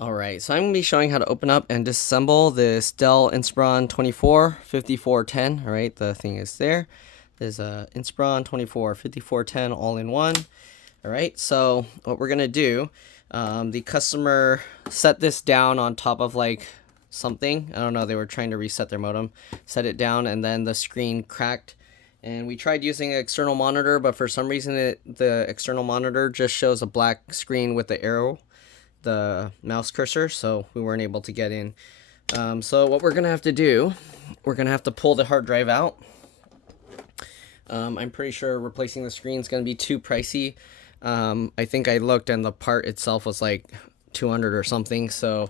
Alright, so I'm going to be showing how to open up and disassemble this Dell Inspiron 245410. Alright, the thing is there. There's a Inspiron 245410 all in one. Alright, so what we're going to do, the customer set this down on top of like something. I don't know, they were trying to reset their modem. Set it down and then the screen cracked. And we tried using an external monitor, but for some reason the external monitor just shows a black screen with the arrow, the mouse cursor, so we weren't able to get in. So what we're gonna have to do, we're gonna have to pull the hard drive out. I'm pretty sure replacing the screen is gonna be too pricey. I think I looked and the part itself was like 200 or something, so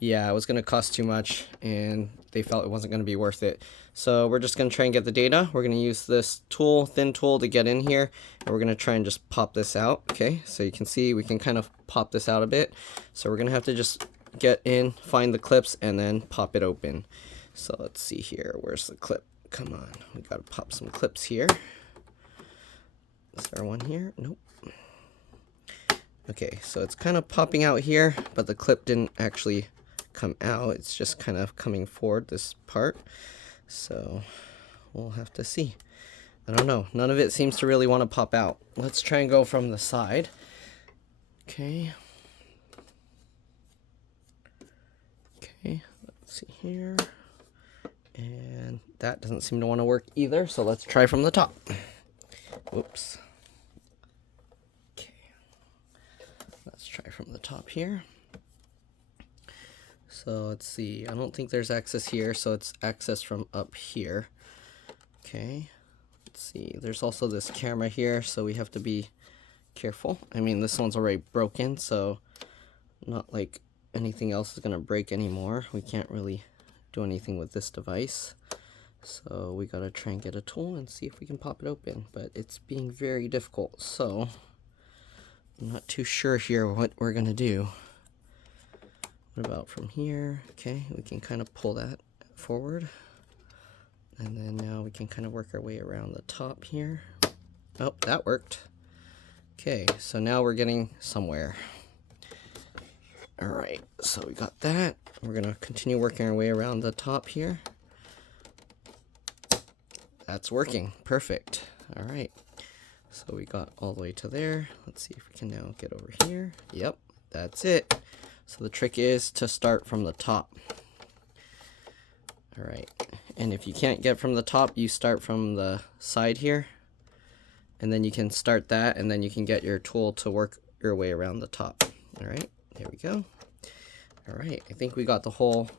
yeah, it was gonna cost too much and they felt it wasn't gonna be worth it. So we're just gonna try and get the data. We're gonna use this tool, thin tool, to get in here, and we're gonna try and just pop this out. Okay, so you can see we can kind of pop this out a bit. So we're gonna have to just get in, find the clips, and then pop it open. So let's see here, where's the clip? Come on, we gotta pop some clips here. Is there one here? Nope. Okay, so it's kind of popping out here, but the clip didn't actually come out. It's just kind of coming forward, this part. So we'll have to see. I don't know. None of it seems to really want to pop out. Let's try and go from the side. Okay. Okay, let's see here. And that doesn't seem to want to work either, so let's try from the top. Whoops. Okay. Let's try from the top here. So let's see, I don't think there's access here, so it's access from up here. Okay, let's see, there's also this camera here, so we have to be careful. I mean, this one's already broken, so not like anything else is gonna break anymore. We can't really do anything with this device. So we gotta try and get a tool and see if we can pop it open, but it's being very difficult, so I'm not too sure here what we're gonna do. What about from here? Okay, we can kind of pull that forward. And then now we can kind of work our way around the top here. Oh, that worked. Okay, so now we're getting somewhere. Alright, so we got that. We're going to continue working our way around the top here. That's working. Perfect. Alright, so we got all the way to there. Let's see if we can now get over here. Yep, that's it. So the trick is to start from the top. Alright, and if you can't get from the top, you start from the side here. And then you can start that, and then you can get your tool to work your way around the top. Alright, there we go. Alright, I think we got the whole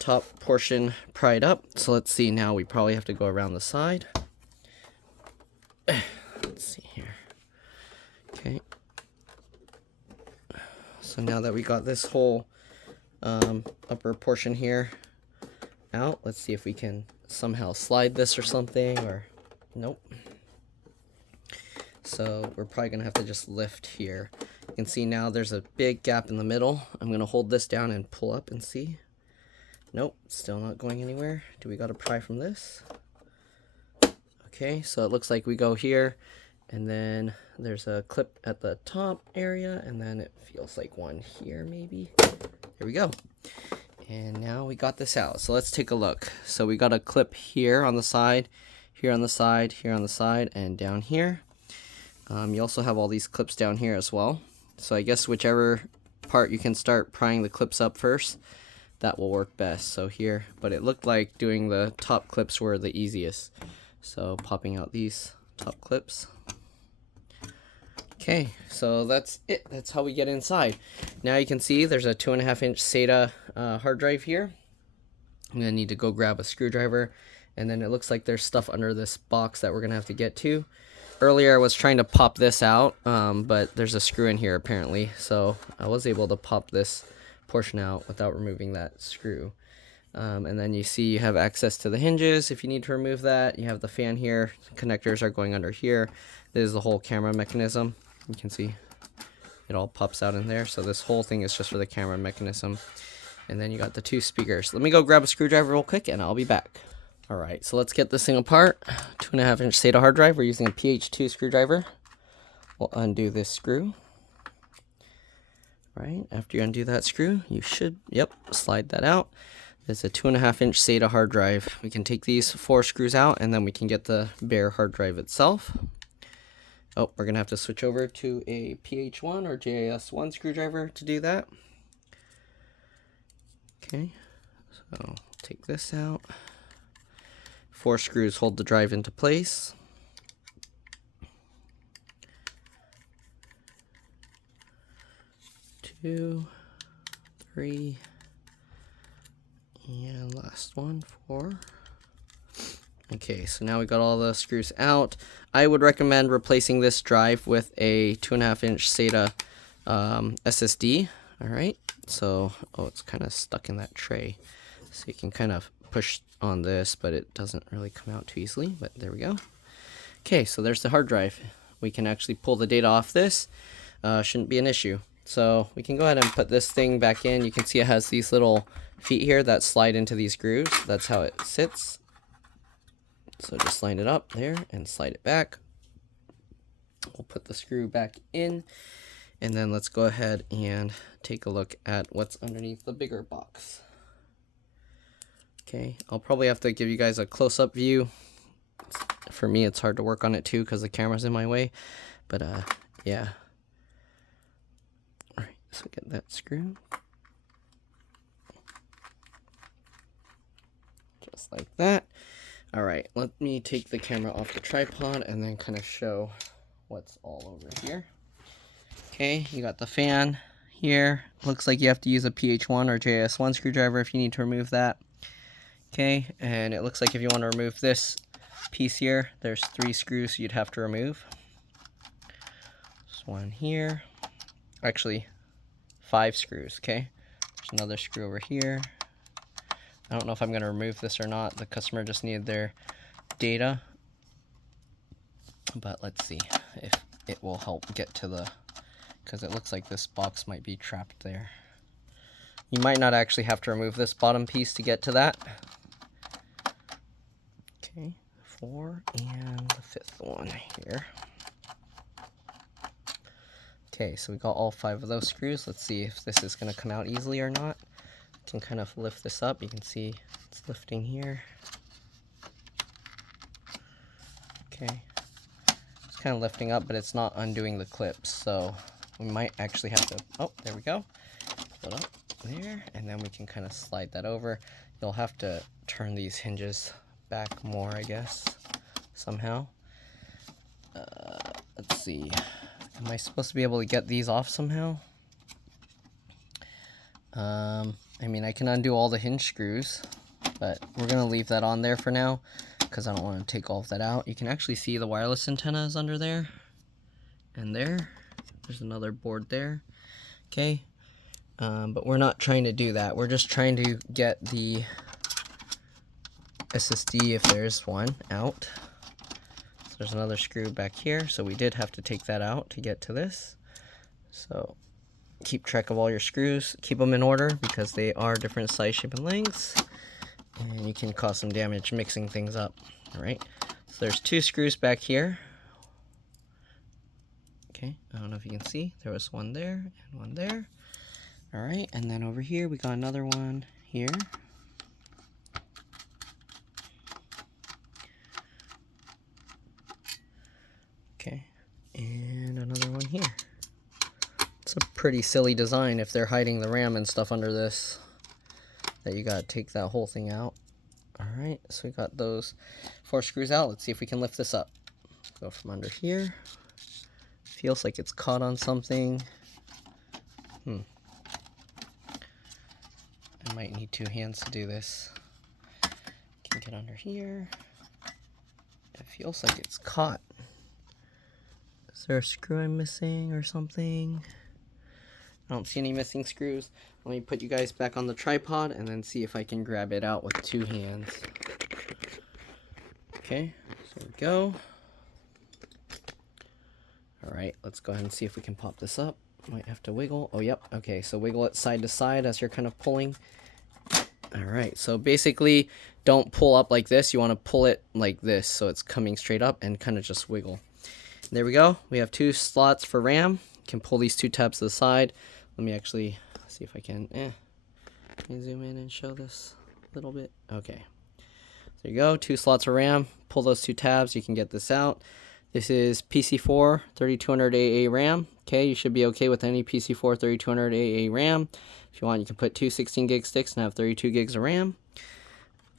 top portion pried up. So let's see, now we probably have to go around the side. Let's see here. Okay. So now that we got this whole upper portion here out, let's see if we can somehow slide this or something, or nope. So we're probably gonna have to just lift here. You can see now there's a big gap in the middle. I'm gonna hold this down and pull up and see. Nope, still not going anywhere. Do we gotta pry from this? Okay, so it looks like we go here, and then there's a clip at the top area, and then it feels like one here maybe. There we go. And now we got this out. So let's take a look. So we got a clip here on the side, here on the side, here on the side, and down here. You also have all these clips down here as well. So I guess whichever part you can start prying the clips up first, that will work best. So here, but it looked like doing the top clips were the easiest. So popping out these top clips. Okay, so that's it. That's how we get inside. Now you can see there's a 2.5-inch SATA hard drive here. I'm gonna need to go grab a screwdriver, and then it looks like there's stuff under this box that we're gonna have to get to. Earlier I was trying to pop this out, but there's a screw in here apparently, so I was able to pop this portion out without removing that screw. And then you see you have access to the hinges if you need to remove that. You have the fan here. Connectors are going under here. This is the whole camera mechanism. You can see it all pops out in there. So this whole thing is just for the camera mechanism. And then you got the two speakers. Let me go grab a screwdriver real quick and I'll be back. Alright, so let's get this thing apart. 2.5-inch SATA hard drive. We're using a PH2 screwdriver. We'll undo this screw. Right, after you undo that screw, you should, yep, slide that out. It's a 2.5-inch SATA hard drive. We can take these 4 screws out, and then we can get the bare hard drive itself. Oh, we're gonna have to switch over to a PH1 or JAS1 screwdriver to do that. Okay, so take this out. 4 screws hold the drive into place. 2, 3, and last one, 4. Okay, so now we got all the screws out. I would recommend replacing this drive with a 2.5-inch SATA SSD. All right, so, oh, it's kind of stuck in that tray. So you can kind of push on this, but it doesn't really come out too easily, but there we go. Okay, so there's the hard drive. We can actually pull the data off this. Shouldn't be an issue. So we can go ahead and put this thing back in. You can see it has these little feet here that slide into these grooves. That's how it sits. So just line it up there and slide it back. We'll put the screw back in, and then let's go ahead and take a look at what's underneath the bigger box. Okay, I'll probably have to give you guys a close-up view. For me, it's hard to work on it too because the camera's in my way, but yeah. All right, so get that screw. Just like that. All right, let me take the camera off the tripod and then kind of show what's all over here. Okay, you got the fan here. Looks like you have to use a PH1 or JS1 screwdriver if you need to remove that. Okay, and it looks like if you want to remove this piece here, there's 3 screws you'd have to remove. There's one here. Actually, 5 screws, okay? There's another screw over here. I don't know if I'm going to remove this or not. The customer just needed their data. But let's see if it will help get to the... because it looks like this box might be trapped there. You might not actually have to remove this bottom piece to get to that. Okay, 4 and the 5th one here. Okay, so we got all 5 of those screws. Let's see if this is going to come out easily or not. Can kind of lift this up. You can see it's lifting here. Okay, it's kind of lifting up, but it's not undoing the clips, so we might actually have to, oh, there we go, pull it up there, and then we can kind of slide that over. You'll have to turn these hinges back more, I guess, somehow. Let's see, am I supposed to be able to get these off somehow? I mean, I can undo all the hinge screws, but we're going to leave that on there for now because I don't want to take all of that out. You can actually see the wireless antennas under there and there. There's another board there. Okay, but we're not trying to do that. We're just trying to get the SSD, if there's one, out. So there's another screw back here, so we did have to take that out to get to this. So keep track of all your screws, keep them in order because they are different size, shape, and lengths, and you can cause some damage mixing things up. All right, so there's 2 screws back here. Okay, I don't know if you can see, there was one there and one there. All right, and then over here we got another one here. Okay, and another one here. It's a pretty silly design if they're hiding the RAM and stuff under this, that you gotta take that whole thing out. Alright, so we got those 4 screws out. Let's see if we can lift this up. Go from under here. Feels like it's caught on something. I might need 2 hands to do this. Can get under here. It feels like it's caught. Is there a screw I'm missing or something? I don't see any missing screws. Let me put you guys back on the tripod and then see if I can grab it out with 2 hands. Okay, so there we go. Alright, let's go ahead and see if we can pop this up. Might have to wiggle. Oh, yep. Okay, so wiggle it side to side as you're kind of pulling. Alright, so basically, don't pull up like this. You want to pull it like this so it's coming straight up and kind of just wiggle. There we go. We have 2 slots for RAM. You can pull these 2 tabs to the side. Let me actually see if I can. Let me zoom in and show this a little bit. Okay. There you go. 2 slots of RAM. Pull those 2 tabs. You can get this out. This is PC4 3200 AA RAM. Okay, you should be okay with any PC4 3200 AA RAM. If you want, you can put 2 16 gig sticks and have 32 gigs of RAM.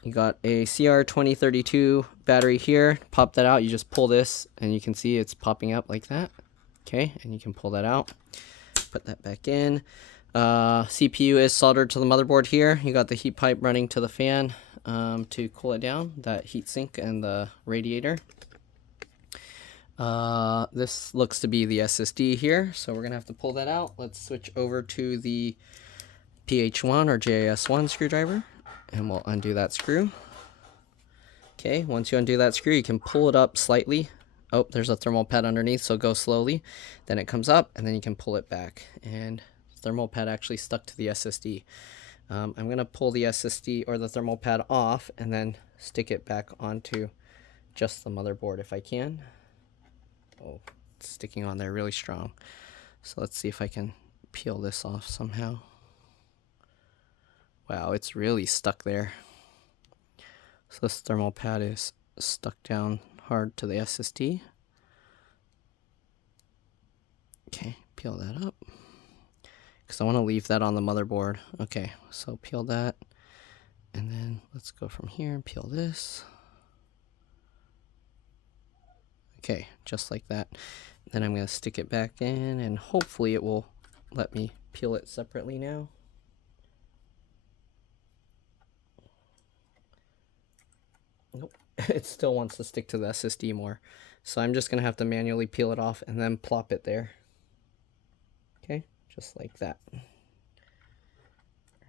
You got a CR2032 battery here. Pop that out. You just pull this and you can see it's popping up like that. Okay, and you can pull that out. Put that back in. CPU is soldered to the motherboard here. You got the heat pipe running to the fan to cool it down, that heat sink and the radiator. This looks to be the SSD here, so we're gonna have to pull that out. Let's switch over to the PH1 or JIS1 screwdriver, and we'll undo that screw. Okay, once you undo that screw, you can pull it up slightly. Oh, there's a thermal pad underneath, so go slowly. Then it comes up, and then you can pull it back. And the thermal pad actually stuck to the SSD. I'm gonna pull the SSD or the thermal pad off, and then stick it back onto just the motherboard if I can. Oh, it's sticking on there really strong. So let's see if I can peel this off somehow. Wow, it's really stuck there. So this thermal pad is stuck down hard to the SSD. Okay, peel that up. Because I want to leave that on the motherboard. Okay, so peel that. And then let's go from here and peel this. Okay, just like that. Then I'm going to stick it back in, and hopefully it will let me peel it separately now. Nope, it still wants to stick to the SSD more. So I'm just going to have to manually peel it off and then plop it there. Okay, just like that.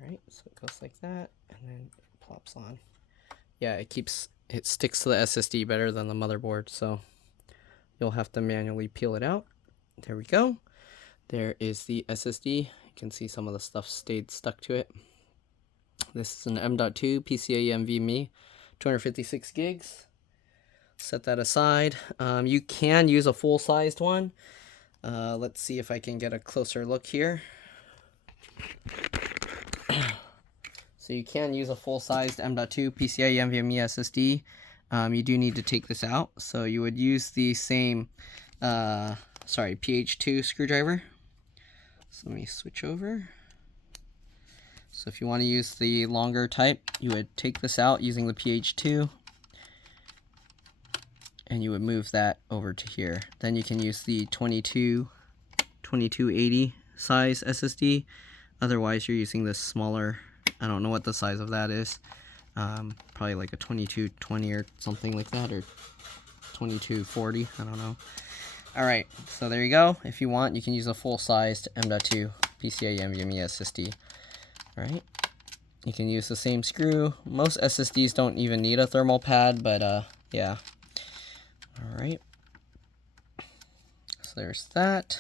Alright, so it goes like that, and then it plops on. Yeah, it sticks to the SSD better than the motherboard, so you'll have to manually peel it out. There we go. There is the SSD. You can see some of the stuff stayed stuck to it. This is an M.2 PCIe NVMe, 256 gigs. Set that aside. You can use a full-sized one. Let's see if I can get a closer look here. So you can use a full-sized M.2 PCIe NVMe SSD. You do need to take this out. So you would use the same, PH2 screwdriver. So let me switch over. So if you want to use the longer type, you would take this out using the PH2. And you would move that over to here. Then you can use the 2280 size SSD. Otherwise, you're using this smaller, I don't know what the size of that is. Probably like a 2220 or something like that, or 2240, I don't know. Alright, so there you go. If you want, you can use a full-sized M.2 PCIe NVMe SSD. Alright, you can use the same screw. Most SSDs don't even need a thermal pad, but yeah. Alright, so there's that.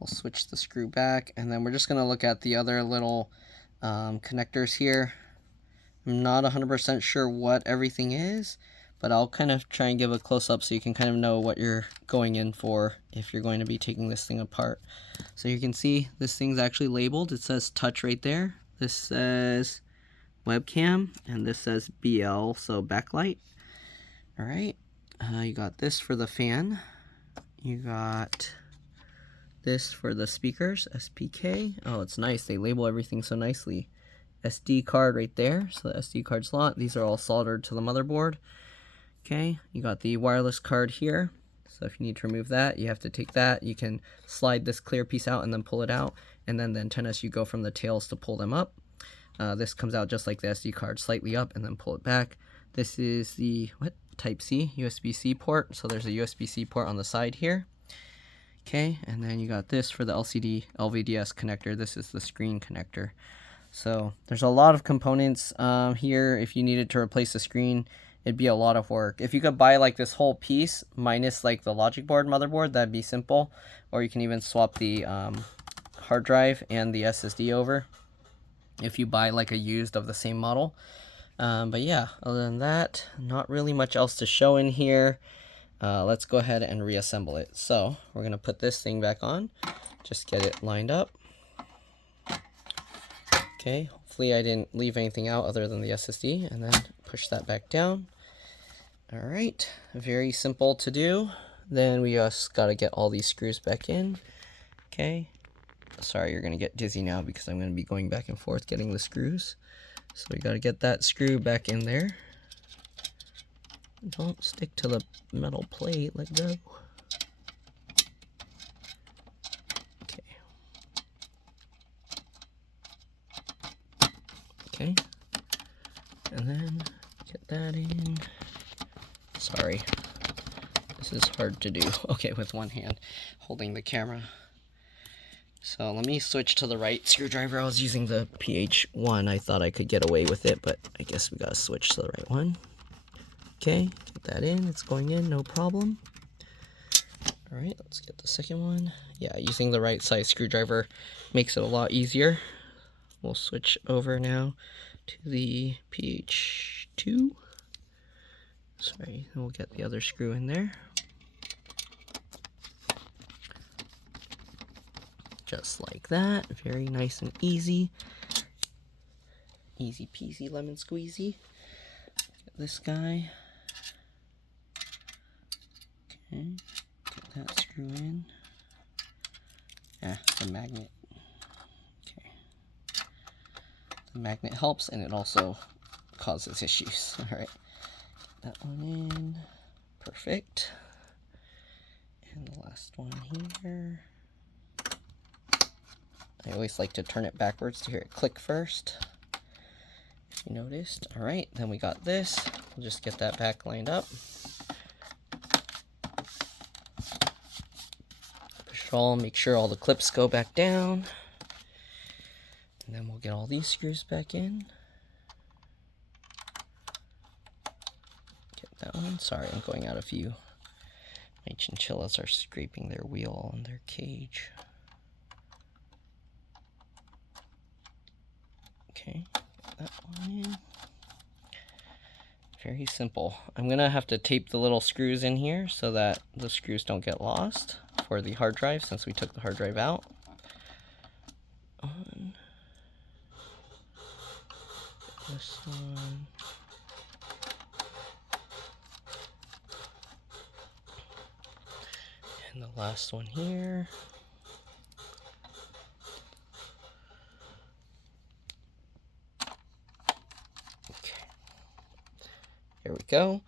We'll switch the screw back, and then we're just going to look at the other little connectors here. I'm not 100% sure what everything is, but I'll kind of try and give a close-up so you can kind of know what you're going in for if you're going to be taking this thing apart. So you can see this thing's actually labeled. It says touch right there. This says webcam, and this says BL, so backlight. Alright, you got this for the fan. You got this for the speakers, SPK. Oh, it's nice. They label everything so nicely. SD card right there, so the SD card slot. These are all soldered to the motherboard. Okay, you got the wireless card here. So if you need to remove that, you have to take that. You can slide this clear piece out and then pull it out. And then the antennas, you go from the tails to pull them up. This comes out just like the SD card, slightly up and then pull it back. This is the, Type-C, USB-C port. So there's a USB-C port on the side here. Okay, and then you got this for the LCD LVDS connector. This is the screen connector. So there's a lot of components here. If you needed to replace the screen, it'd be a lot of work. If you could buy like this whole piece minus like the logic board motherboard, that'd be simple. Or you can even swap the hard drive and the SSD over if you buy like a used of the same model. But yeah, other than that, not really much else to show in here. Let's go ahead and reassemble it. So we're gonna put this thing back on, just get it lined up. Okay, hopefully I didn't leave anything out other than the SSD, and then push that back down. All right, very simple to do. Then we just got to get all these screws back in. Okay, sorry, you're going to get dizzy now because I'm going to be going back and forth getting the screws. So we got to get that screw back in there. Don't stick to the metal plate, let go. Okay. Okay, and then get that in. Sorry, this is hard to do. Okay, with one hand holding the camera. So let me switch to the right screwdriver. I was using the PH1. I thought I could get away with it, but I guess we gotta switch to the right one. Okay, get that in. It's going in, no problem. All right, let's get the second one. Yeah, using the right size screwdriver makes it a lot easier. We'll switch over now to the PH2. Sorry, we'll get the other screw in there. Just like that, very nice and easy. Easy peasy lemon squeezy. Get this guy. Okay, get that screw in. Yeah, the magnet. Okay. The magnet helps and it also causes issues. Alright. That one in. Perfect. And the last one here. I always like to turn it backwards to hear it click first, if you noticed. All right, then we got this. We'll just get that back lined up. Push it all, make sure all the clips go back down. And then we'll get all these screws back in. Get that one. Sorry, I'm going out of view. My chinchillas are scraping their wheel on their cage. Okay, get that one in. Very simple. I'm gonna have to tape the little screws in here so that the screws don't get lost for the hard drive, since we took the hard drive out. On this one. And the last one here. Here we go.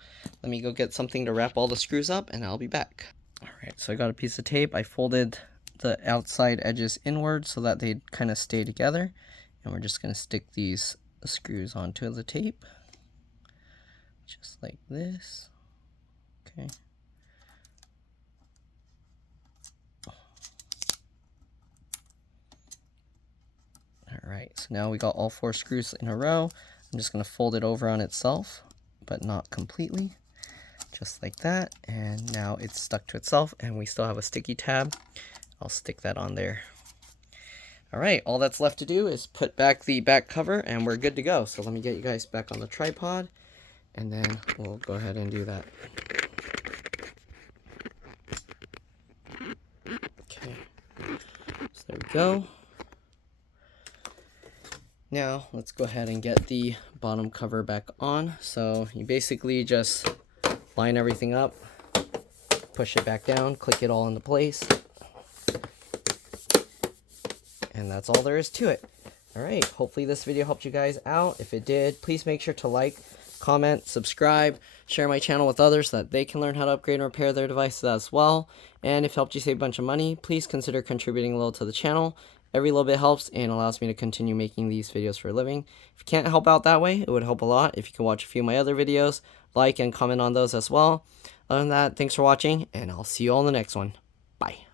Let me go get something to wrap all the screws up and I'll be back. All right, so I got a piece of tape. I folded the outside edges inward so that they'd kind of stay together. And we're just gonna stick these screws onto the tape. Just like this. Okay. All right, so now we got all 4 screws in a row. I'm just gonna fold it over on itself, but not completely, just like that. And now it's stuck to itself and we still have a sticky tab. I'll stick that on there. All right, all that's left to do is put back the back cover and we're good to go. So let me get you guys back on the tripod and then we'll go ahead and do that. Okay, so there we go. Now let's go ahead and get the bottom cover back on. So you basically just line everything up, push it back down, click it all into place, and that's all there is to it. All right, hopefully this video helped you guys out. If it did, please make sure to like, comment, subscribe, share my channel with others so that they can learn how to upgrade and repair their devices as well. And if it helped you save a bunch of money, please consider contributing a little to the channel. Every little bit helps and allows me to continue making these videos for a living. If you can't help out that way, it would help a lot if you can watch a few of my other videos, like and comment on those as well. Other than that, thanks for watching, and I'll see you all in the next one. Bye.